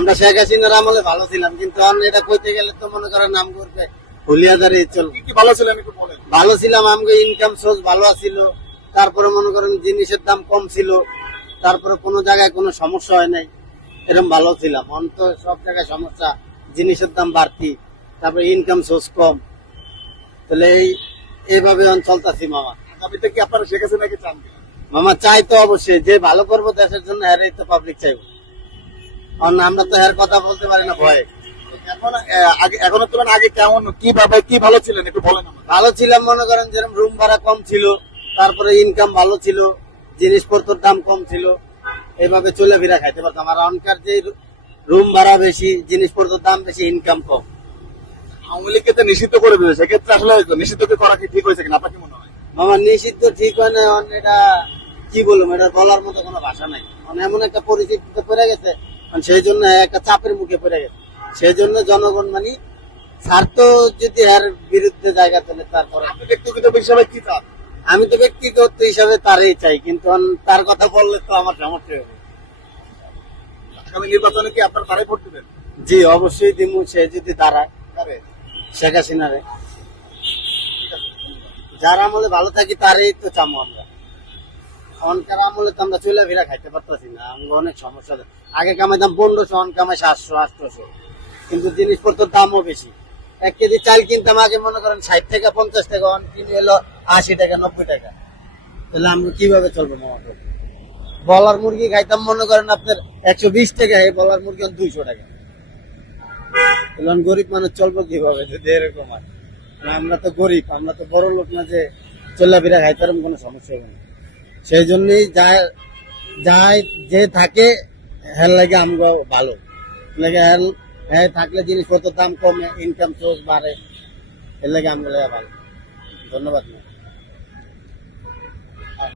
আমরা শেখ হাসিনার আমলে ভালো ছিলাম, কিন্তু এখন এটা কইতে গেলে তো মনে করেন নাম করবে হুলিয়াদারি চল। কি কি ভালো ছিলেন একটু বলেন। ভালো ছিলাম, আমাকে ইনকাম সোর্স ভালো ছিল, তারপরে মনে করেন জিনিসের দাম কম ছিল, তারপরে কোনো জায়গায় কোনো সমস্যা হয় নাই, এরকম ভালো ছিলাম। অন্ত সব জায়গায় সমস্যা, জিনিসের দাম বাড়তি, তারপরে ইনকাম সোর্স কম, তাহলে এইভাবে চলতেছি মামা। আগামীতে কি আপনারা শেখ হাসিনাকে চান কিনা? মামা চাই তো অবশ্যই, যে ভালো করবো দেশের জন্য এরই তো পাবলিক চাইবো। কারণ আমরা তো এর কথা বলতে পারি না ভয়ে। এখন এখনো তুলনায় আগে কেমন কিভাবে কি ভালো ছিলেন একটু বলেন আমাকে। ভালো ছিলাম মনে করেন, যেরকম রুম ভাড়া কম ছিল, তারপরে ইনকাম ভালো ছিল, জিনিসপত্রের দাম কম ছিল, এইভাবে চলে ফিরা খাইতে পারতাম। আর অনকার যে রুম ভাড়া বেশি, জিনিসপত্রের দাম বেশি, ইনকাম কম। আওয়ামী লীগকে তো নিষিদ্ধ করে দিয়েছে, সেক্ষেত্রে আসলে নিষিদ্ধ করা কি ঠিক হয়েছে কিনা আপনার কি মনে হয়? মামা নিষিদ্ধ ঠিক হয় না, এটা কি বলবো, এটা বলার মতো কোনো ভাষা নাই। এমন একটা পরিস্থিতিতে পড়ে গেছে, সেই জন্য একটা চাপের মুখে পড়ে গেছে। সেই জন্য জনগণ মানে স্বার্থ যদি এর বিরুদ্ধে জায়গা তোলে, তারপরে আপনি ব্যক্তিগত হিসাবে কি চান? আমি তো ব্যক্তিগত হিসাবে তারই চাই, কিন্তু তার কথা বললে তো আমার সমস্যা হবে। আগামী নির্বাচনে কি আপনার তারাই ভোট দেবেন? জি অবশ্যই দিমু, সে যদি দাঁড়ায় কারে? শেখ হাসিনারে। যার আমলে ভালো থাকি তারই তো চামো আমরা। অনকার আমলে তো আমরা চলে ফিরা খাইতে পারতেছি না, আমরা অনেক সমস্যা। আগে কামাইতাম 1500, অন কামাই 700 800, কিন্তু জিনিসপত্রের দামও বেশি। 1 কেজি চাল কিনতাম আগে মনে করেন 60 টাকা 50 টাকা, অন কিনে এলো 80 টাকা 90 টাকা। তাহলে আমরা কিভাবে চলবো মামাকে? বলার মুরগি খাইতাম মনে করেন আপনার 120 টাকা, এই বলার মুরগি 200 টাকা। তাহলে গরিব মানুষ চলবো কিভাবে যদি এরকম হয়? আমরা তো গরিব, আমরা তো বড় লোক না যে চল্লাফেরা খাইতে পারবো, কোনো সমস্যা হবে না। সেই জন্যই যায় যে থাকে হ্যাঁ লাগে আমগো ভালো লাগে, হ্যাঁ থাকলে জিনিসপত্রের দাম কমে, ইনকাম সোর্স বাড়ে, এর লাগে আমগুলো ভালো। ধন্যবাদ।